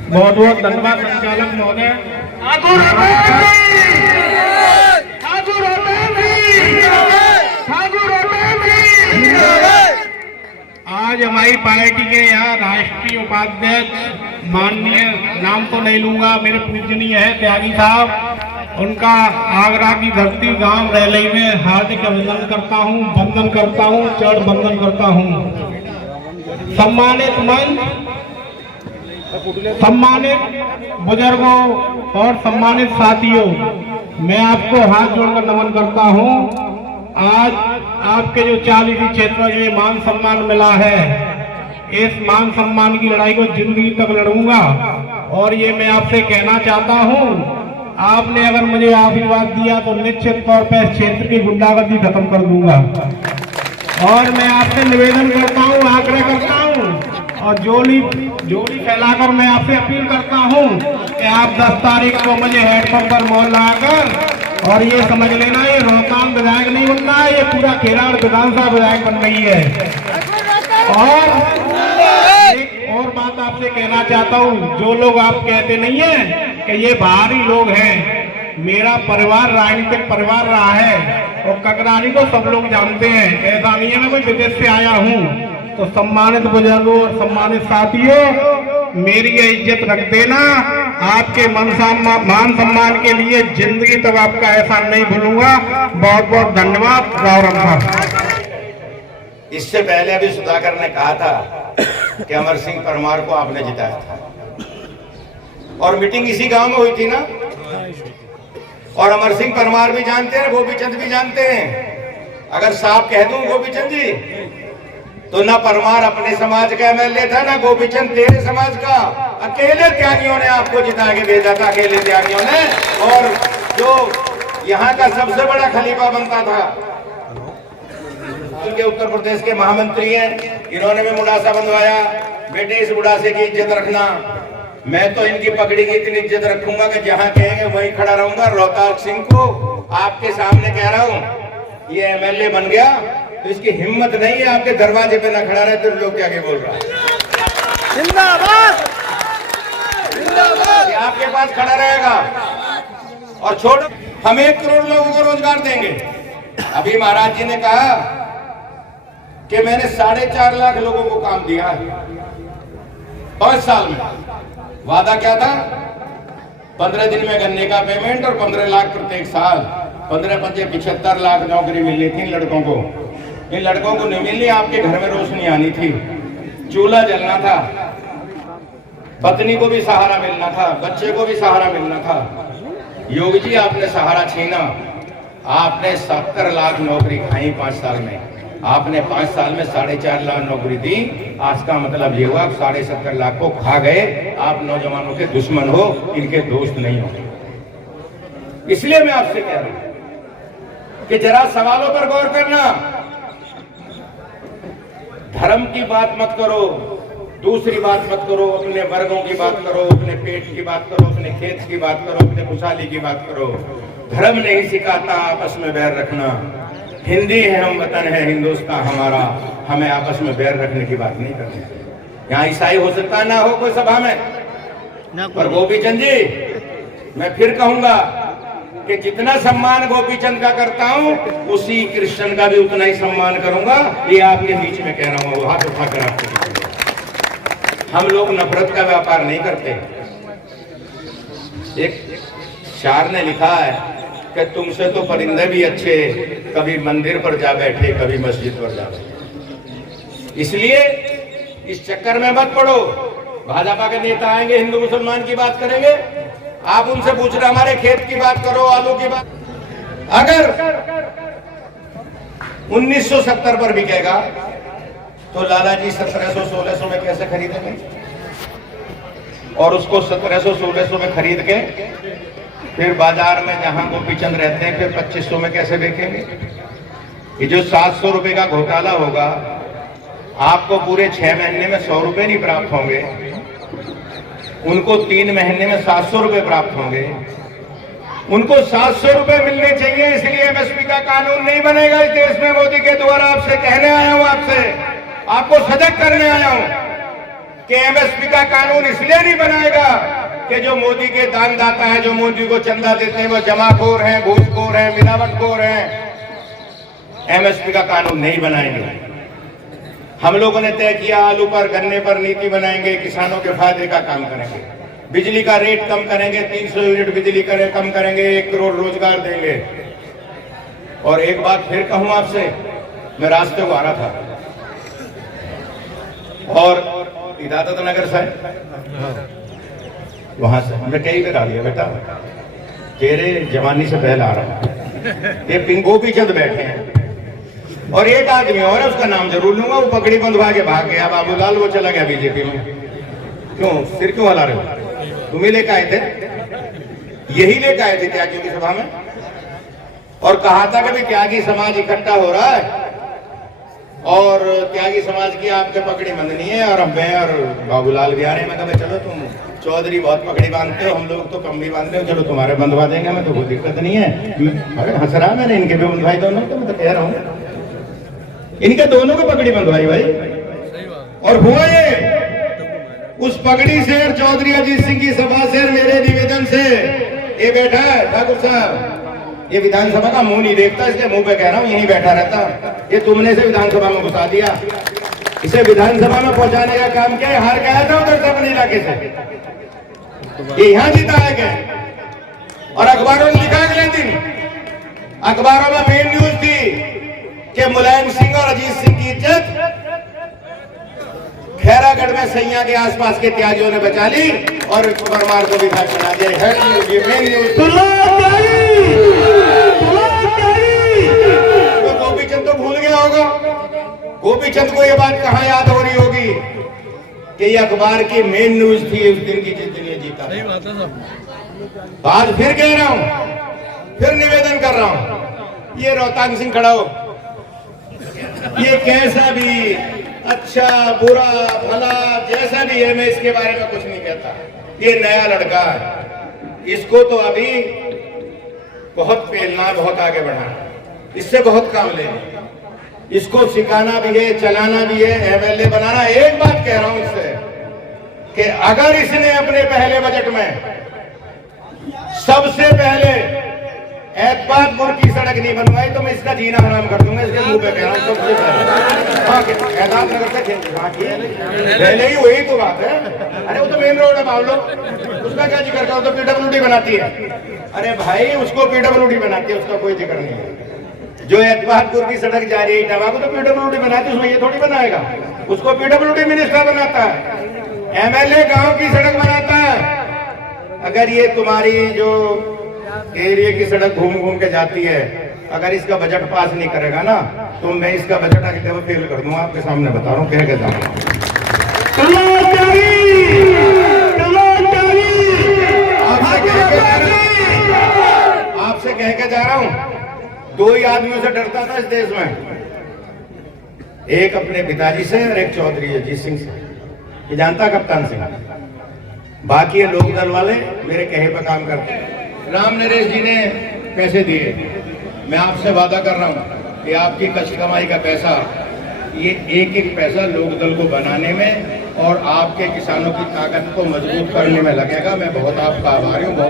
बहुत बहुत धन्यवाद संचालक महोदय। आज हमारी पार्टी के यहाँ राष्ट्रीय उपाध्यक्ष माननीय, नाम तो नहीं लूंगा, मेरे पूजनीय है त्यागी साहब, उनका आगरा की धरती गांव रैली में हार्दिक अभिनंदन करता हूं, वंदन करता हूं, चरण वंदन करता हूं। सम्मानित मंच, सम्मानित बुजुर्गों और सम्मानित साथियों, मैं आपको हाथ जोड़कर नमन करता हूं। आज आपके जो 40 क्षेत्र में ये मान सम्मान मिला है, इस मान सम्मान की लड़ाई को जिंदगी तक लड़ूंगा। और ये मैं आपसे कहना चाहता हूं, आपने अगर मुझे आशीर्वाद दिया तो निश्चित तौर पर इस क्षेत्र की गुंडागर्दी खत्म कर दूंगा। और मैं आपसे निवेदन करता हूं, आग्रह करता हूं और जोड़ी फैलाकर मैं आपसे अपील करता हूं कि आप 10 तारीख को मुझे हेडपंप पर मोहर लगाकर, और ये समझ लेना, ये रोहतांग विधायक नहीं बनना है, ये पूरा केरल विधानसभा विधायक बन रही है। और एक और बात आपसे कहना चाहता हूँ, जो लोग आप कहते नहीं है कि ये बाहरी लोग हैं, मेरा परिवार राजनीतिक परिवार रहा है और ककरानी को सब लोग जानते हैं, ऐसा नहीं है मैं कोई विदेश से आया हूँ। तो सम्मानित बुजुर्गों और सम्मानित साथियों, मेरी ये इज्जत रख देना। आपके मान सम्मान के लिए जिंदगी तक आपका एहसान नहीं भूलूंगा। बहुत बहुत धन्यवाद। राम। इससे पहले अभी सुधाकर ने कहा था कि अमर सिंह परमार को आपने जिताया था, और मीटिंग इसी गांव में हुई थी ना। और अमर सिंह परमार भी जानते हैं, गोपीचंद भी जानते हैं। अगर साफ कह दूं गोपीचंद जी, तो ना परमार अपने समाज का एमएलए था, ना गोपीचंद तेरे समाज का। अकेले त्यागियों ने आपको जिता के भेजा था, अकेले त्यागियों ने। और जो यहाँ का सबसे बड़ा खलीफा बनता था, उनके उत्तर प्रदेश के महामंत्री हैं, इन्होंने भी मुड़ासा बंधवाया। बेटे, इस मुड़ासे की इज्जत रखना। मैं तो इनकी पगड़ी की इतनी इज्जत रखूंगा कि जहां कहेंगे वहीं खड़ा रहूंगा। रोहतांग सिंह को आपके सामने कह रहा हूं, ये एमएलए बन गया तो इसकी हिम्मत नहीं है आपके दरवाजे पे ना खड़ा रहे। तो लोग क्या बोल रहा है, जिंदाबाद जिंदाबाद, आपके पास खड़ा रहेगा। और छोड़ो, हम 1 करोड़ लोगों को रोजगार देंगे। अभी महाराज जी ने कहा कि मैंने 4.5 लाख लोगों को काम दिया है 5 साल में। वादा क्या था? 15 दिन में गन्ने का पेमेंट और 15 लाख प्रत्येक साल। 15-5 75 लाख नौकरी मिलनी थी लड़कों को। इन लड़कों को नहीं मिलनी, आपके घर में रोशनी आनी थी, चूल्हा जलना था, पत्नी को भी सहारा मिलना था, बच्चे को भी सहारा मिलना था। योगी जी, आपने सहारा छीना। आपने 70 लाख नौकरी खाई 5 साल में। आपने 5 साल में 4.5 लाख नौकरी दी। आज का मतलब ये हुआ, 70.5 लाख को खा गए। आप नौजवानों के दुश्मन हो, इनके दोस्त नहीं हो। इसलिए मैं आपसे कह रहा हूं कि जरा सवालों पर गौर करना। धर्म की बात मत करो, दूसरी बात मत करो, अपने वर्गों की बात करो, अपने पेट की बात करो, अपने खेत की बात करो, अपने खुशहाली की बात करो। धर्म नहीं सिखाता आपस में बैर रखना। हिंदी है हम, वतन है हिंदुस्तान हमारा, हमें आपस में बैर रखने की बात नहीं करनी। यहाँ ईसाई हो सकता ना हो कोई सभा में, और गोपीचंद जी, मैं फिर कहूंगा कि जितना सम्मान गोपीचंद का करता हूं, उसी कृष्ण का भी उतना ही सम्मान करूंगा। ये आपके बीच में कह रहा हूं, हाथ उठाकर आपको। हम लोग नफरत का व्यापार नहीं करते। एक शायर ने लिखा है कि तुमसे तो परिंदे भी अच्छे, कभी मंदिर पर जा बैठे, कभी मस्जिद पर जा बैठे। इसलिए इस चक्कर में मत पड़ो। भाजपा के नेता आएंगे, हिंदू मुसलमान की बात करेंगे, आप उनसे पूछ रहे हमारे खेत की बात करो, आलू की बात। अगर 1970 पर बिकेगा तो लाला जी 1700-1600 में कैसे खरीदेंगे? और उसको 1700-1600 में खरीद के फिर बाजार में जहां गोपीचंद रहते हैं फिर 2500 में कैसे बेचेंगे? ये जो 700 रुपए का घोटाला होगा, आपको पूरे 6 महीने में 100 रुपए नहीं प्राप्त होंगे, उनको 3 महीने में 700 रुपए प्राप्त होंगे। उनको 700 रुपए मिलने चाहिए, इसलिए एमएसपी का कानून नहीं बनेगा इस देश में। मोदी के द्वारा आपसे कहने आया हूं, आपको सजग करने आया हूं। कि एमएसपी का कानून इसलिए नहीं बनाएगा कि जो मोदी के दानदाता हैं, जो मोदी को चंदा देते हैं, वो जमाखोर हैं, घूसखोर हैं, मिलावटखोर हैं। एमएसपी का कानून नहीं बनाएंगे। हम लोगों ने तय किया आलू पर, गन्ने पर नीति बनाएंगे, किसानों के फायदे का काम करेंगे, बिजली का रेट कम करेंगे, 300 यूनिट बिजली कम करेंगे, 1 करोड़ रोजगार देंगे। और एक बात फिर कहूं आपसे, मैं रास्ते को आ रहा था और इदादत नगर से वहां से हमने कई बार आ लिया, बेटा तेरे जवानी से पहले आ रहा हूं। ये पिंगोपी चंद बैठे हैं और एक आदमी और है, उसका नाम जरूर लूंगा, वो पगड़ी बंधवा के भाग गया बाबूलाल, वो चला गया बीजेपी में। क्यों सिर क्यों हला रहे हो? तुम ही लेकर आए थे, यही लेकर आए थे त्यागियों की सभा में और कहा था कि भाई त्यागी समाज इकट्ठा हो रहा है और त्यागी समाज की आपके पगड़ी बंधनी है। और मैं और बाबूलाल भी आ रहे हैं। मैं कहा चलो तुम चौधरी बहुत पगड़ी बांधते हो, हम लोग तो कम भी बांधते हो, चलो तुम्हारे बंधवा देंगे, मैं तो कोई दिक्कत नहीं है। अरे हंस रहा, मैंने इनके भी बंधवाई दोनों, तो मैं तो कह रहा हूँ इनके दोनों को पगड़ी बंधवाई भाई। और हुआ ये उस पगड़ी से चौधरी अजीत सिंह की सभा से मेरे निवेदन से, ये बैठा है ठाकुर साहब, ये विधानसभा का मुंह नहीं देखता, इसलिए मुंह पे कह रहा हूँ, यहीं बैठा रहता। ये तुमने इसे विधानसभा में घुसा दिया, इसे विधानसभा में पहुंचाने का काम किया। हार गया था उधर से अपने इलाके से, ये यहां जिताया गया। और अखबारों ने लिखा अगले दिन, अखबारों में मेन न्यूज थी कि मुलायम सिंह और अजीत सिंह की इज्जत खैरागढ़ में सैया के आसपास के त्यागियों ने बचा ली और परमार को विधायक बना दिया। तो गोपीचंद तो भूल गया होगा, गोपीचंद को ये बात कहाँ याद हो रही होगी कि ये अखबार की मेन न्यूज थी उस दिन की जिस दिन ये जीता। आज फिर कह रहा हूं, फिर निवेदन कर रहा हूं, ये रोहतांग सिंह खड़ा हो, ये कैसा भी अच्छा बुरा भला जैसा भी है, मैं इसके बारे में कुछ नहीं कहता। ये नया लड़का है, इसको तो अभी बहुत पेलना, बहुत आगे बढ़ाना, इससे बहुत काम लेना, इसको सिखाना भी है, चलाना भी है, एमएलए बनाना। एक बात कह रहा हूं इससे कि अगर इसने अपने पहले बजट में सबसे पहले एतबादपुर की सड़क नहीं बनवाई तो मैं इसका जीना हराम कर दूंगा, इसके मुंह पे कह रहा हूं। सबसे पहले एतबाद नगर से पहले ही वही तो बात है। अरे वो तो मेन रोड है बावलो, उसका क्या जिक्र करो, तो पीडब्ल्यूडी बनाती है। अरे भाई उसको पीडब्ल्यूडी बनाती है, उसका कोई जिक्र नहीं है। जो एतबादपुर की सड़क जा रही है इटावा को, तो पीडब्ल्यूडी बनाती है, उसमें ये थोड़ी बनाएगा, उसको पीडब्ल्यूडी मिनिस्टर बनाता है, एमएलए गांव की सड़क बनाता है। अगर ये तुम्हारी जो एरिया की सड़क घूम घूम के जाती है, अगर इसका बजट पास नहीं करेगा ना तो मैं इसका बजट अगले दफा फेल कर दूंगा, आपके सामने बता रहा हूँ, कह के जा रहा हूँ। आपसे कह के जा रहा हूँ, 2 ही आदमियों से डरता था इस देश में, एक अपने पिताजी से और एक चौधरी अजीत सिंह से, ये जानता कप्तान सिंह। बाकी लोक दल वाले मेरे कहे पर काम करते हैं। राम नरेश जी ने पैसे दिए, मैं आपसे वादा कर रहा हूं कि आपकी कष्ट कमाई का पैसा, ये एक एक पैसा लोक दल को बनाने में और आपके किसानों की ताकत को मजबूत करने में लगेगा। मैं बहुत आपका आभारी हूँ।